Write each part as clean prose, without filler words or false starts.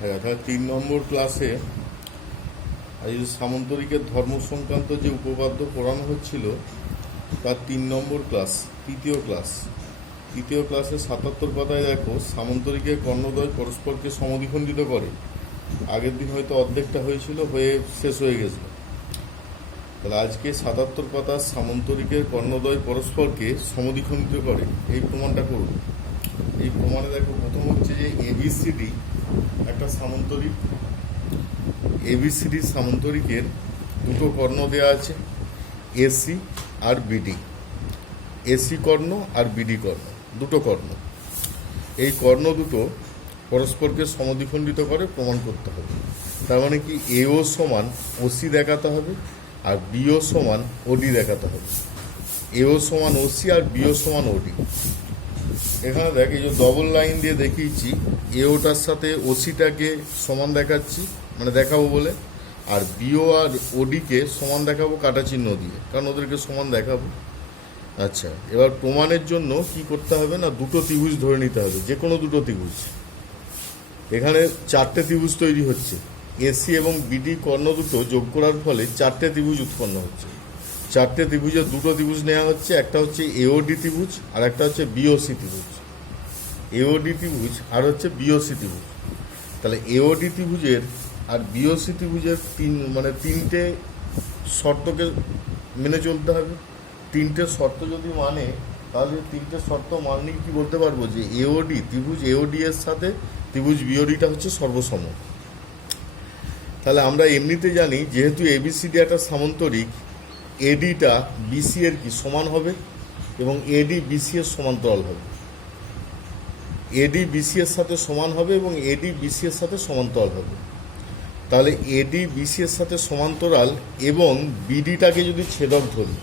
হ্যাঁ, 3 নম্বর ক্লাসে আজ সামন্তরিকের ধর্ম সংক্রান্ত যে উপপাদ্য পড়ানো হচ্ছিল তার 3 নম্বর ক্লাস, তৃতীয় ক্লাসে 77 পাতায় দেখো সামন্তরিকের কর্ণদ্বয় পরস্পরকে সমদ্বিখণ্ডিত করে। আগের দিন হয়তো অর্ধেকটা হয়ে শেষ হয়ে গেছিল। তাহলে আজকে 77 পাতার সামন্তরিকের কর্ণদ্বয় পরস্পরকে সমদ্বিখণ্ডিত করে, এই প্রমাণটা করুন। এই প্রমাণে দেখো প্রথম হচ্ছে যে এবিসিডি একটা সামন্তরিক। এবিসিডি সামন্তরিকের দুটো কর্ণ দেওয়া আছে, এসি আর বিডি। এসি কর্ণ আর বিডি কর্ণ, দুটো কর্ণ। এই কর্ণ দুটো পরস্পরকে সমদ্বিখণ্ডিত করে প্রমাণ করতে হবে। তার মানে কি এও সমান ওসি দেখাতে হবে আর বিও সমান ওডি দেখাতে হবে। এও সমান ওসি আর বিও সমান ওডি। এখানে দেখ, এই যে ডবল লাইন দিয়ে দেখিয়েছি, এওটার সাথে ওসিটাকে সমান দেখাচ্ছি, মানে দেখাবো বলে, আর বিও আর ওডিকে সমান দেখাবো কাটা চিহ্ন দিয়ে, কারণ ওদেরকে সমান দেখাবো। আচ্ছা, এবার প্রমাণের জন্য কি করতে হবে না, দুটো ত্রিভুজ ধরে নিতে হবে, যে কোনো দুটো ত্রিভুজ। এখানে 4টে ত্রিভুজ তৈরি হচ্ছে, এসি এবং বিডি কর্ণ দুটো যোগ করার ফলে 4টে ত্রিভুজ উৎপন্ন হচ্ছে। 4টে ত্রিভুজের দুটো ত্রিভুজ নেওয়া হচ্ছে, একটা হচ্ছে এওডি ত্রিভুজ আর একটা হচ্ছে বিওসি ত্রিভুজ। এওডি ত্রিভুজ আর হচ্ছে বিওসি ত্রিভুজ। তাহলে এওডি ত্রিভুজের আর বিওসি ত্রিভুজের তিনটে শর্তকে মেনে চলতে হবে। 3টে শর্ত যদি মানে, তাহলে 3টে শর্ত মানলেই কি বলতে পারবো যে এওডি ত্রিভুজ এওডি এর সাথে ত্রিভুজ বিওডিটা হচ্ছে সর্বসম। তাহলে আমরা এমনিতে জানি যেহেতু এবিসিডি একটা সামন্তরিক, এডিটা বিসি এর কি সমান হবে এবং এডি বিসি এর সমান্তরাল হবে। এডি বিসি এর সাথে সমান হবে এবং এডি বিসি এর সাথে সমান্তরাল হবে। তাহলে এডি বিসি এর সাথে সমান্তরাল এবং বিডিটাকে যদি ছেদক ধরি,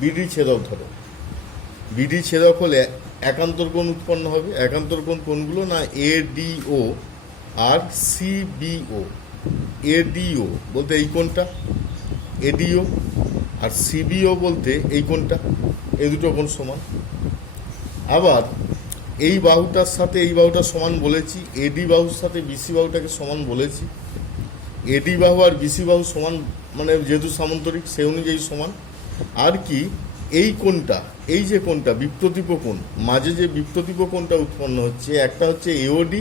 বিডি ছেদক ধরো, বিডি ছেদক হলে একান্তর কোণ উৎপন্ন হবে। একান্তর কোণগুলো না এডিও আর সিবিও। এডিও বলতে এই কোণটা, এডিও, আর সিবিও বলতে এই কোণটা, এই দুটো কোণ সমান। আবার এই বাহুটার সাথে এই বাহুটা সমান বলেছি, এডি বাহুর সাথে বিসি বাহুটাকে সমান বলেছি। এডি বাহু আর বিসি বাহু সমান, মানে যেহেতু সামন্তরিক সেই অনুযায়ী সমান। আর কি এই কোণটা, এই যে কোণটা বিপ্রতীপ কোণ, মাঝে যে বিপ্রতীপ কোণটা উৎপন্ন হচ্ছে, একটা হচ্ছে এওডি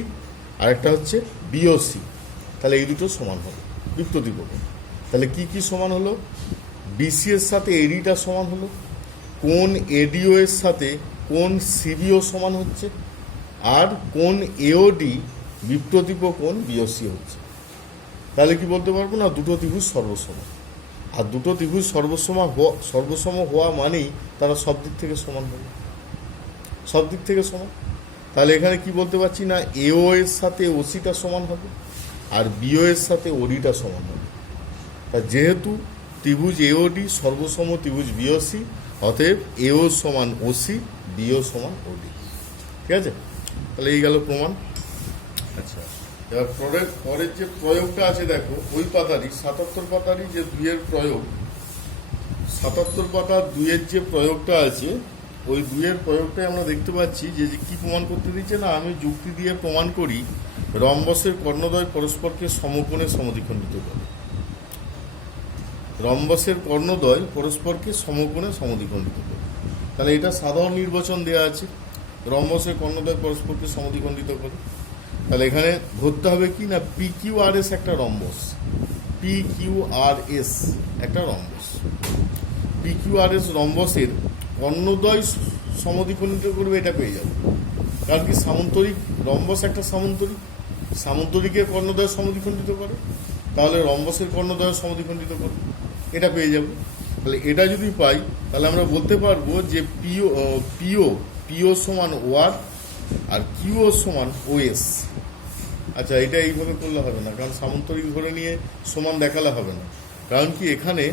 আর একটা হচ্ছে বিওসি। তাহলে এই দুটো সমান হবে বিপ্রতীপ কোণ। তাহলে কি কি সমান হলো, বিসি এর সাথে এডিটা সমান হলো, কোণ এডিও এর সাথে কোণ সিবিও সমান হচ্ছে, আর কোণ এওডি বিপ্রতীপ কোণ বিওসি হচ্ছে। তাহলে কি বলতে পারবো না, দুটো ত্রিভুজ সর্বসম। আর দুটো ত্রিভুজ সর্বসম হওয়া মানেই তারা সব দিক থেকে সমান হবে, সব দিক থেকে সমান। তাহলে এখানে কি বলতে পারছি না, এও এর সাথে ওসিটা সমান হবে আর বিও এর সাথে ওডিটা সমান হবে। তা যেহেতু ত্রিভুজ এওডি সর্বসম ত্রিভুজ বিওসি, অতএব এও সমান ওসি, বিও সমান ওডি। ঠিক আছে, তাহলে এই গেল প্রমাণ। আচ্ছা, এবার পরের যে প্রয়োগটা আছে দেখো, ওই পাতারই 77 পাতারই যে 2-এর প্রয়োগ, 77 পাতার 2-এর যে প্রয়োগটা আছে, ওই 2-এর প্রয়োগটাই আমরা দেখতে পাচ্ছি যে কি প্রমাণ করতে দিচ্ছে না, আমি যুক্তি দিয়ে প্রমাণ করি রম্বসের কর্ণদ্বয় পরস্পরকে সমকোণে সমদ্বিখণ্ডিত করে। রম্বসের কর্ণদ্বয় পরস্পরকে সমকোণে সমদ্বিখণ্ডিত করে। তাহলে এটা সাধারণ নির্বচন দেওয়া আছে, রম্বসের কর্ণদ্বয় পরস্পরকে সমদ্বিখণ্ডিত করে। তাহলে এখানে ধরতে হবে কি না, PQRS একটা রম্বস, PQRS একটা রম্বস। PQRS রম্বসের কর্ণদ্বয় সমদ্বিখণ্ডিত করবে, এটা পেয়ে যাবে। কারণ কি সামন্তরিক রম্বস একটা সামন্তরিক, সামন্তরিকের কর্ণদ্বয় সমদ্বিখণ্ডিত করে, তাহলে রম্বসের কর্ণদ্বয় সমদ্বিখণ্ডিত করবে, এটা পেয়ে যাব। তাহলে এটা যদি পাই, তাহলে আমরা বলতে পারবো যে পিও সমান ওয়ার আর কিউও সমান ওএস। আচ্ছা, এটা এইভাবে করলে হবে না, কারণ সামন্তরিক ধরে নিয়ে সমান দেখালে হবে না। কারণ কি এখানে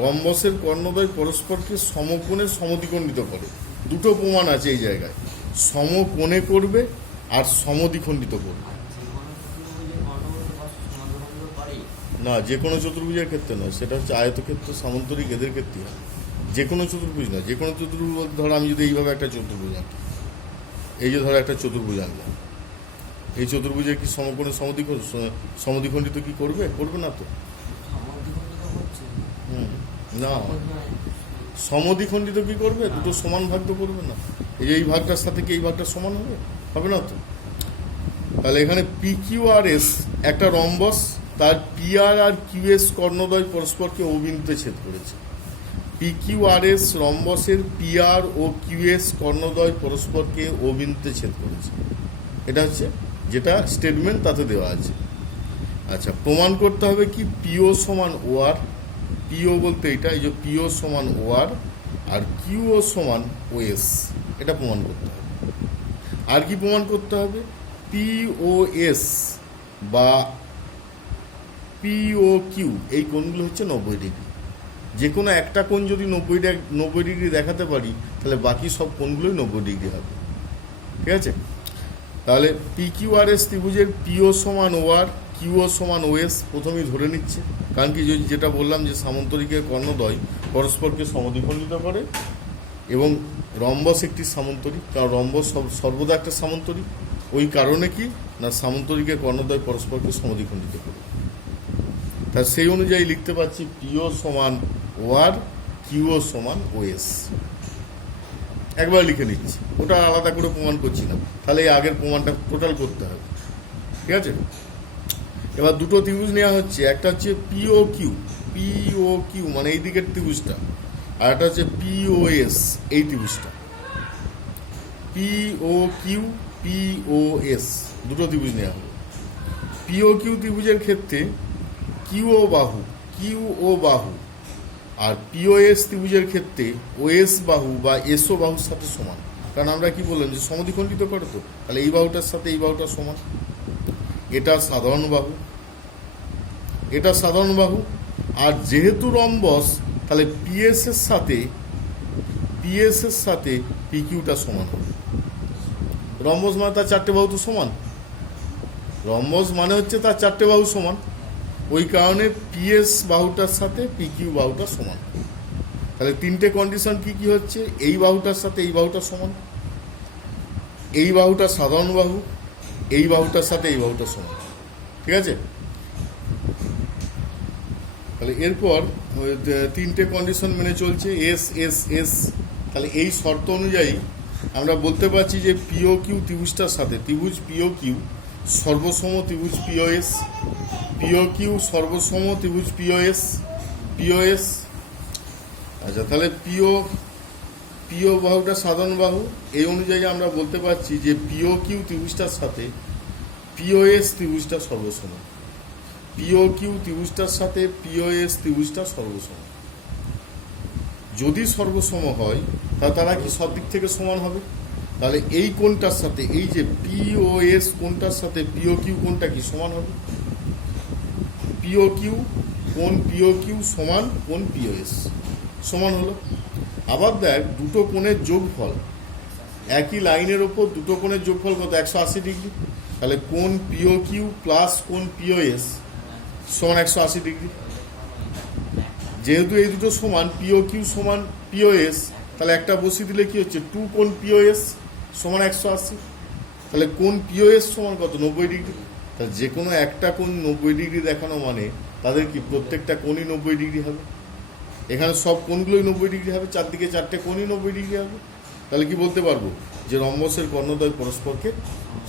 রম্বসের কর্ণদ্বয় পরস্পরকে সমকোণে সমদ্বিখণ্ডিত করে। দুটো প্রমাণ আছে এই জায়গায়, সমকোণে করবে আর সমদ্বিখণ্ডিত করবে। না, যে কোনো চতুর্ভুজের ক্ষেত্রে নয়, সেটা হচ্ছে আয়তক্ষেত্র, সামন্তরিক, এদের ক্ষেত্রে হয়। যে কোনো চতুর্ভুজ নয়, যে কোনো চতুর্ভুজ বলতে ধরো আমি যদি এইভাবে একটা চতুর্ভুজ আঁকি, এই যে ধরো একটা চতুর্ভুজ আঁকলাম, এই চতুর্ভুজের কি সমকোণে সমদ্বিখণ্ডিত কি করবে? করবে না তো। না, সমদ্বিখণ্ডিত কি করবে? দুটো সমান ভাগ তো করবে না। এই যে এই ভাগটার সাথে কি এই ভাগটা সমান হবে? হবে না তো। তাহলে এখানে পি কিউ আর এস একটা রম্বস, তার পি আর কিউ এস কর্ণদ্বয় পরস্পরকে অবিন্দুতে ছেদ করেছে। P Q R S রম্বসের P R O Q S কর্ণদ্বয় পরস্পরকে অবিন্দুতে ছেদ করেছে। এটা হচ্ছে যেটা স্টেটমেন্ট তাতে দেওয়া আছে। আচ্ছা, প্রমাণ করতে হবে কি পিও সমান ও আর, পিও বলতে এটা, এই যে পিও সমান ও আর কিউও সমান ও এস, এটা প্রমাণ করতে হবে। আর কি প্রমাণ করতে হবে? পিওএস বা পিও কিউ এই কোণগুলো হচ্ছে 90 ডিগ্রি। যে কোনো একটা কোণ যদি 90 ডিগ্রি দেখাতে পারি, তাহলে বাকি সব কোণগুলোই 90 ডিগ্রি হবে। ঠিক আছে? তাহলে পি কিউ আর এস ত্রিভুজের পিও সমান ও আর, কিউও সমান ও এস প্রথমেই ধরে নিচ্ছে। কারণ কি, যেটা বললাম যে সামন্তরিকের কর্ণদ্বয় পরস্পরকে সমদ্বিখণ্ডিত করে এবং রম্বস একটি সামন্তরিক, কারণ রম্বস সর্বদা একটা সামন্তরিক। ওই কারণে কি না, সামন্তরিকের কর্ণদ্বয় পরস্পরকে সমদ্বিখণ্ডিত করে। তা সেই অনুযায়ী লিখতে পাচ্ছি পিও সমান ও আর, কিউও সমান ও এস। একবার লিখে নিচ্ছি, ওটা আলাদা করে প্রমাণ করছি না। তাহলে এই আগের প্রমাণটা টোটাল করতে হবে। ঠিক আছে? এবার দুটো ত্রিভুজ নেওয়া হচ্ছে, একটা হচ্ছে পিও কিউ মানে এই দিকের ত্রিভুজটা, আর একটা হচ্ছে পিওএস এই ত্রিভুজটা। পিওএস দুটো ত্রিভুজ নেওয়া হলো। পিও ত্রিভুজের ক্ষেত্রে কিউ ও বাহু আর পিওএস ত্রিভুজের ক্ষেত্রে ওএস বাহু বা এসও বাহুর সাথে সমান। কারণ আমরা কি বললাম যে সমদ্বিখণ্ডিত করে, তো তাহলে এই বাহুটার সাথে এই বাহুটা সমান। এটা সাধারণ বাহু, আর যেহেতু রম্বস, তাহলে পিএস এর সাথে পিকিউটা সমান হবে। রম্বস মানে তার চারটে বাহু তো সমান, রম্বস মানে হচ্ছে তার চারটে বাহু সমান। ওই কারণে পিএস বাহুটার সাথে পিকিউ বাহুটা সমান। তাহলে তিনটে কন্ডিশন কি হচ্ছে? এই বাহুটার সাথে এই বাহুটা সমান, এই বাহুটা সাধারণ বাহু, এই বাহুটার সাথে এই বাহুটা সমান। ঠিক আছে? তাহলে এরপর তিনটে কন্ডিশন মেনে চলছে এস। তাহলে এই শর্ত অনুযায়ী আমরা বলতে পারছি যে পিও কিউ ত্রিভুজটার সাথে ত্রিভুজ পিও কিউ সর্বসম ত্রিভুজ পিওএস, পিও কিউ সর্বসম ত্রিভুজ পিওএস। আচ্ছা, তাহলে পিও বাহুটা সাধারণ বাহু, এই অনুযায়ী আমরা বলতে পারছি যে পিও কিউ ত্রিভুজটার সাথে পিওএস ত্রিভুজটা সর্বসম। পিও কিউ ত্রিভুজটার সাথে পিওএস ত্রিভুজটা সর্বসম। যদি সর্বসম হয় তাহলে তারা কি সব দিক থেকে সমান হবে। তাহলে এই কোণটার সাথে এই যে পিওএস কোণটার সাথে পিও কিউ কোণটা কি সমান হবে। পিও কিউ সমান কোণ পিওএস সমান হলো। আবার দেখ, দুটো কোণের যোগফল, একই লাইনের ওপর দুটো কোণের যোগফল কত? 180 ডিগ্রি। তাহলে কোণ পিও কিউ প্লাস কোণ পিওএস সমান 180 ডিগ্রি। যেহেতু এই দুটো সমান, পিও কিউ সমান পিওএস, তাহলে একটা বসিয়ে দিলে কি হচ্ছে? 2 কোণ পিওএস সমান 180। তাহলে কোণ পিওএস সমান কত? 90 ডিগ্রি। তাহলে যে কোনো একটা কোণ 90 ডিগ্রি দেখানো মানে তাদের কি প্রত্যেকটা কোণই 90 ডিগ্রি হবে। এখানে সব কোণগুলোই 90 ডিগ্রি হবে, চারদিকে চারটে কোণই 90 ডিগ্রি হবে। তাহলে কি বলতে পারবো? যে রম্বসের কর্ণদ্বয় পরস্পরকে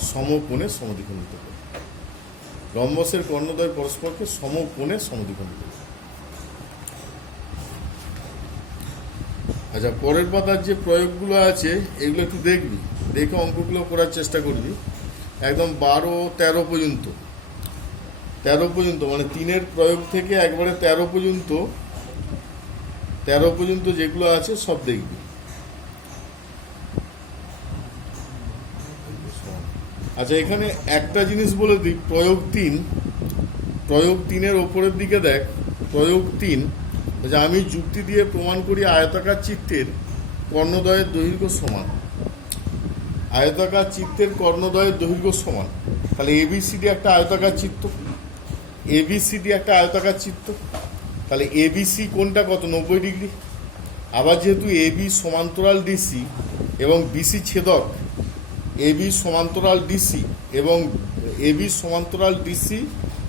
সমকোণে সমদ্বিখণ্ডিত করে। রম্বসের কর্ণদ্বয় পরস্পরকে সমকোণে সমদ্বিখণ্ডিত করে। আচ্ছা, পরের পাতার যে প্রয়োগগুলো আছে এগুলো একটু দেখবি, দেখে অঙ্কগুলো করার চেষ্টা করবি। একদম 12-13 পর্যন্ত, 13 পর্যন্ত মানে 3-এর প্রয়োগ থেকে একবারে 13 পর্যন্ত যেগুলো আছে সব দেখবি। আচ্ছা, এখানে একটা জিনিস বলে দিই, প্রয়োগ 3-এর ওপরের দিকে দেখ। প্রয়োগ 3, যে আমি যুক্তি দিয়ে প্রমাণ করি আয়তাকার চিত্রের কর্ণদ্বয়ের দৈর্ঘ্য সমান। আয়তাকার চিত্রের কর্ণদ্বয়ের দৈর্ঘ্য সমান। তাহলে এবিসিডি একটা আয়তাকার চিত্র, তাহলে এবিসি কোণটা কত? 90 ডিগ্রি। আবার যেহেতু এবি সমান্তরাল ডিসি এবং বিসি ছেদক, এবি সমান্তরাল ডিসি এবং এবি সমান্তরাল ডিসি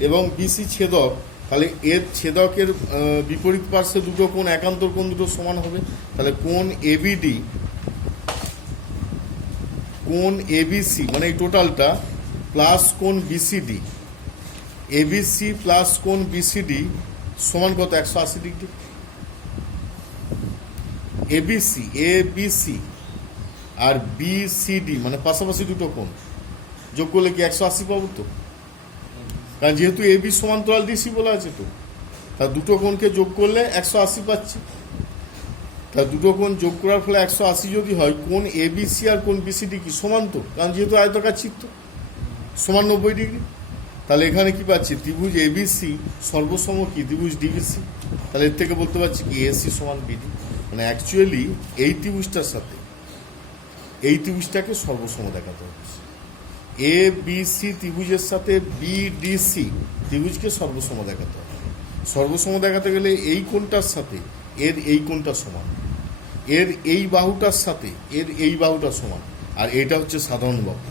এবং বিসি ছেদক, তাহলে এর ছেদকের বিপরীত পার্শ্বে দুটো কোণ, একান্তর কোণ দুটো সমান হবে। তাহলে কোণ এবিডি, কোণ এবিসি মানে এই টোটালটা প্লাস কোণ বিসিডি, এবিসি প্লাস কোণ বিসিডি সমান কত? 180 ডিগ্রি। এবিসি আর বিসিডি মানে পাশাপাশি দুটো কোণ যোগ করলে কি 180 পাবো তো? কারণ যেহেতু এবি সমান্তরাল ডিসি বলা আছে, তো তার দুটো কোণকে যোগ করলে 180 পাচ্ছি। তার দুটো কোণ যোগ করার ফলে 180 যদি হয়, কোণ এবিসি আর কোণ বিসিডি কি সমান তো? কারণ যেহেতু আয়তাকার চিত্র, সমান 90 ডিগ্রি। তাহলে এখানে কি পাচ্ছি? ত্রিভুজ এবিসি সর্বসম কি ত্রিভুজ ডিবিসি। তাহলে এর থেকে বলতে পারছি কি এসি সমান বিডি। মানে অ্যাকচুয়ালি এই ত্রিভুজটার সাথে এই ত্রিভুজটাকে সর্বসম দেখাতে হচ্ছে। এ বিসি ত্রিভুজের সাথে বিডিসি ত্রিভুজকে সর্বসম দেখাতে হবে। সর্বসম দেখাতে গেলে এই কোণটার সাথে এর এই কোণটা সমান, এর এই বাহুটার সাথে এর এই বাহুটা সমান, আর এটা হচ্ছে সাধারণ বাহু।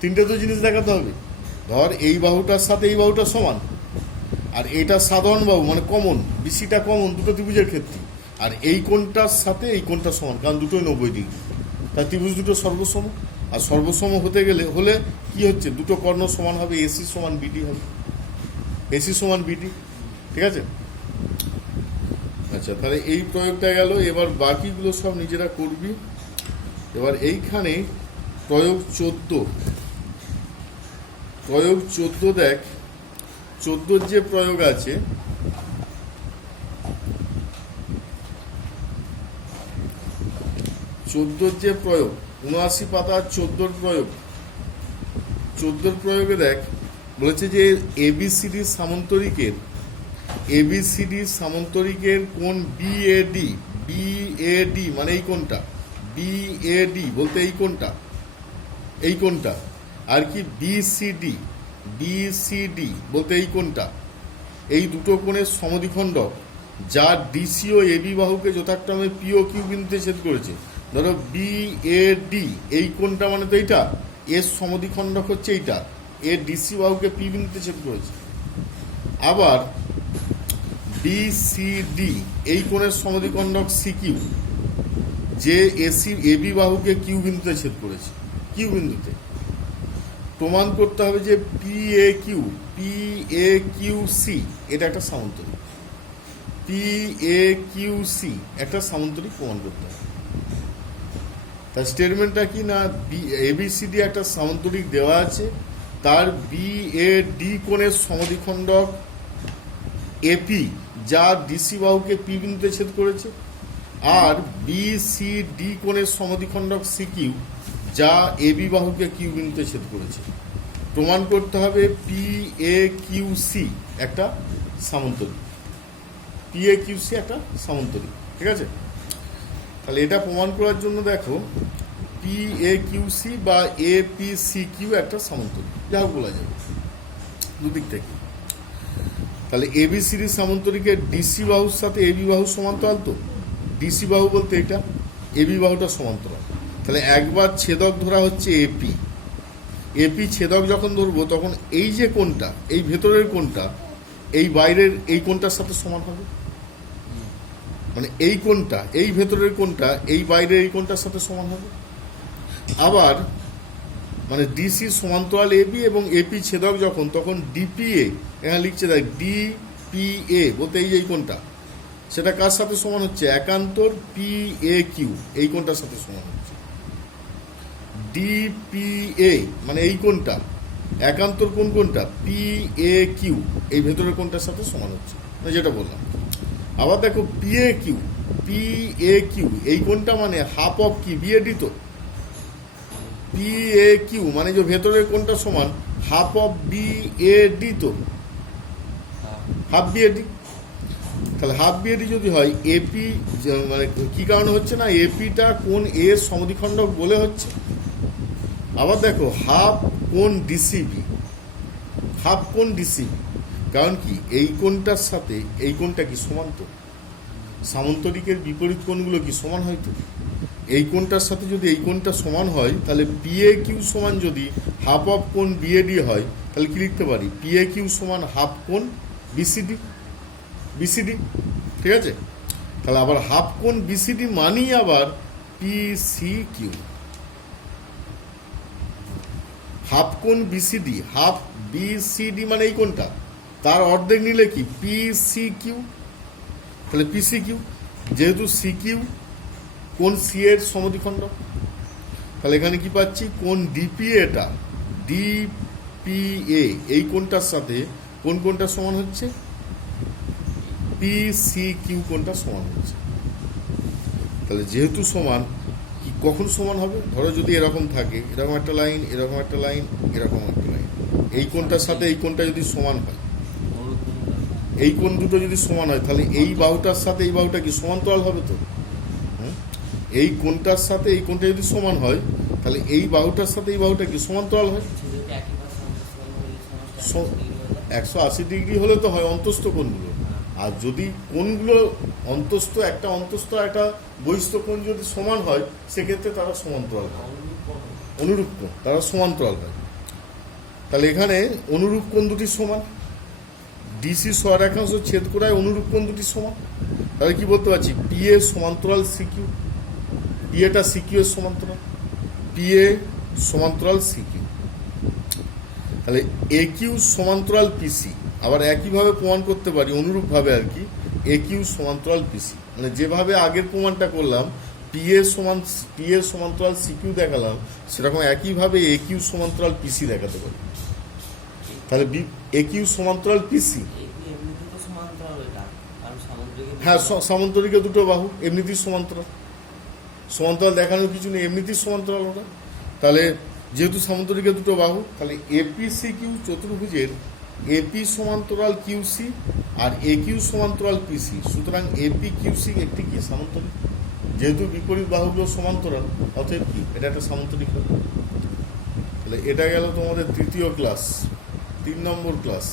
তিনটে তো জিনিস দেখাতে হবে। ধর এই বাহুটার সাথে এই বাহুটা সমান, আর এটা সাধারণ বাহু মানে কমন, বিসিটা কমন দুটো ত্রিভুজের ক্ষেত্রে, আর এই কোণটার সাথে এই কোণটা সমান, কারণ দুটোই 90 ডিগ্রি। তার ত্রিভুজ দুটো সর্বসম। আর সর্বসম হতে গেলে কি হচ্ছে? দুটো কর্ণ সমান হবে, এসি সমান বিডি হবে, এসি সমান বিডি। ঠিক আছে? আচ্ছা, তাহলে এই প্রয়োগটা গেল। এবার বাকিগুলো সব নিজেরা করবি। এবার এইখানে প্রয়োগ 14 দেখ, 14 যে প্রয়োগ আছে, যে প্রয়োগ 79 পাতা 14 প্রয়োগ, 14 প্রয়োগে দেখ বলেছে যে এবিসিডি সামান্তরিকের কোণ বিএডি মানে এই কোণটা, বিএডি বলতে এই কোণটা, আর কি বিসিডি বলতে এই কোণটা, এই দুটো কোণের সমদ্বিখণ্ডক যা ডিসি ও এবি বাহুকে যথাক্রমে পি ও কিউ বিন্দুতে ছেদ করেছে। ধরো বিএডি এই কোণটা মানে তো এইটা, এর সমদ্বিখণ্ডক হচ্ছে এইটা, এর ডিসি বাহুকে পি বিন্দুতে ছেদ করেছে। আবার বিসিডি এই কোণের সমদ্বিখণ্ডক সিকিউ, যে এবি বাহুকে কিউ বিন্দুতে ছেদ করেছে, কিউ বিন্দুতে। প্রমাণ করতে হবে যে পিএকিউসি এটা একটা সামান্তরিক, পিএকিউসি একটা সামান্তরিক প্রমাণ করতে হবে। তার স্টেটমেন্টটা কি না, এবিসিডি একটা সামান্তরিক দেওয়া আছে, তার বিএডি কোণের সমদ্বিখণ্ডক এপি যা ডিসি বাহুকে পি বিন্দুতে ছেদ করেছে, আর বিসিডি কোণের সমদ্বিখণ্ডক সিকিউ যা এবি বাহুকে কিউ বিন্দুতে ছেদ করেছে। প্রমাণ করতে হবে পিএকিউসি একটা সামান্তরিক, পিএকিউসি একটা সামান্তরিক। ঠিক আছে? তাহলে এটা প্রমাণ করার জন্য দেখো পিএকিউসি বা এপিসিকিউ একটা সামান্তরিক, যা হোক বলা যাবে দুদিক থেকে। তাহলে এবিসিডি সামান্তরিকের ডিসি বাহুর সাথে এবি বাহু সমান্তরাল, তো ডিসি বাহু বলতে এটা, এবি বাহুটা সমান্তরাল। তাহলে একবার ছেদক ধরা হচ্ছে এপি ছেদক যখন ধরবো তখন এই যে কোণটা, এই ভেতরের কোণটা এই বাইরের এই কোণটার সাথে সমান হবে। মানে এই কোণটা, এই ভেতরের কোণটা এই বাইরের এই কোণটার সাথে সমান হবে। আবার মানে ডিসি সমান্তরাল এবি এবং এপি ছেদক যখন, তখন ডিপিএ এখানে লিখছে দেখ, ডিপিএ বলতে এই কোণটা, সেটা কার সাথে সমান হচ্ছে? একান্তর পিএকিউ এই কোণটার সাথে সমান হচ্ছে। ডিপিএ মানে এই কোণটা, একান্তর কোণটা পিএকিউ এই ভেতরের কোণটার সাথে সমান হচ্ছে, মানে যেটা বললাম। আবার দেখো পিএকিউ এই কোণটা মানে হাফ অফ কি বিএডি, তো পিএকিউ মানে যে ভেতরের কোণটা সমান হাফ অফ বিএডি, তো হাফ বিএডি। তাহলে হাফ বিএডি যদি হয়, এপি মানে কি কারণে হচ্ছে না, এপিটা কোণ এর সমদ্বিখণ্ডক বলে হচ্ছে। আবার দেখো হাফ কোণ ডিসিবি, কারণ কি এই কোণটার সাথে এই কোণটা কি সমান, তো সামান্তরিকের বিপরীত কোণগুলো কি সমান হয়তো। এই কোণটার সাথে যদি এই কোণটা সমান হয় তাহলে পিএ কিউ সমান যদি হাফ অফ কোণ বিএডি হয় তাহলে কি লিখতে পারি, পিএ কিউ সমান হাফ কোণ বিসিডি। বিসিডি ঠিক আছে, তাহলে আবার হাফ কোণ বিসিডি মানেই আবার পিসি কিউ। হাফ কোণ বিসিডি, হাফ বিসিডি মানে এই কোণটা, তার অর্ধেক নিলে কি পিসি কিউ, তাহলে পিসি কিউ। যেহেতু সি কিউ কোণ সি এর সমদ্বিখণ্ড, তাহলে এখানে কি পাচ্ছি, কোণ ডিপিএ, এটা ডিপিএ এই কোণটার সাথে কোন কোণটা সমান হচ্ছে, পিসি কিউ কোণটা সমান হচ্ছে। তাহলে যেহেতু সমান, কি কখন সমান হবে, ধরো যদি এরকম থাকে, এরকম একটা লাইন, এরকম একটা লাইন, এরকম একটা লাইন, এই কোণটার সাথে এই কোণটা যদি সমান হয়, এই কোণ দুটো যদি সমান হয় তাহলে এই বাহুটার সাথে এই বাহুটা কি সমান্তরাল হবে তো। এই কোণটার সাথে এই কোণটা যদি সমান হয় তাহলে এই বাহুটার সাথে এই বাহুটা কি সমান্তরাল হয়। 180 ডিগ্রি হলে তো হয় অন্তস্থ কোণগুলো, আর যদি কোণগুলো অন্তস্থ, একটা অন্তস্থ একটা বহিস্থ কোণ যদি সমান হয় সেক্ষেত্রে তারা সমান্তরাল হয়, অনুরূপ কোণ, তারা সমান্তরাল হয়। তাহলে এখানে অনুরূপ কোণ দুটি সমান, ডিসি সরেখাংশ ছেদ করায় অনুরূপ কোণ দুটি সমান। তাহলে কি বলতে পারছি, পিএ সমান্তরাল সিকিউ, পিএটা সিকিউ এর সমান্তরাল, পিএ সমান্তরাল সিকিউ। তাহলে এ কিউ সমান্তরাল পিসি, আবার একইভাবে প্রমাণ করতে পারি অনুরূপভাবে আর কি, এ কিউ সমান্তরাল পিসি, মানে যেভাবে আগের প্রমাণটা করলাম পিএ সমান্তরাল সিকিউ দেখালাম, সেরকম একইভাবে এ কিউ সমান্তরাল পিসি দেখাতে পারি। তাহলে এ কিউ সমান্তরাল পিসি, হ্যাঁ সামান্তরিকে দুটো বাহু এমনিতেই সমান্তরাল, সমান্তরাল দেখানোর কিছু নেই, এমনিতেই সমান্তরাল ওটা। তাহলে যেহেতু সামান্তরিকে দুটো বাহু, তাহলে এপিসি কিউ চতুর্ভুজের এপি সমান্তরাল কিউসি আর এ কিউ সমান্তরাল পিসি, সুতরাং এপি কিউসি একটি কি সামান্তরিক, যেহেতু বিপরীত বাহুগুলো সমান্তরাল অতএব কি এটা একটা সামান্তরিক হবে। তাহলে এটা গেল তোমাদের তৃতীয় ক্লাস, 3 নম্বর ক্লাস।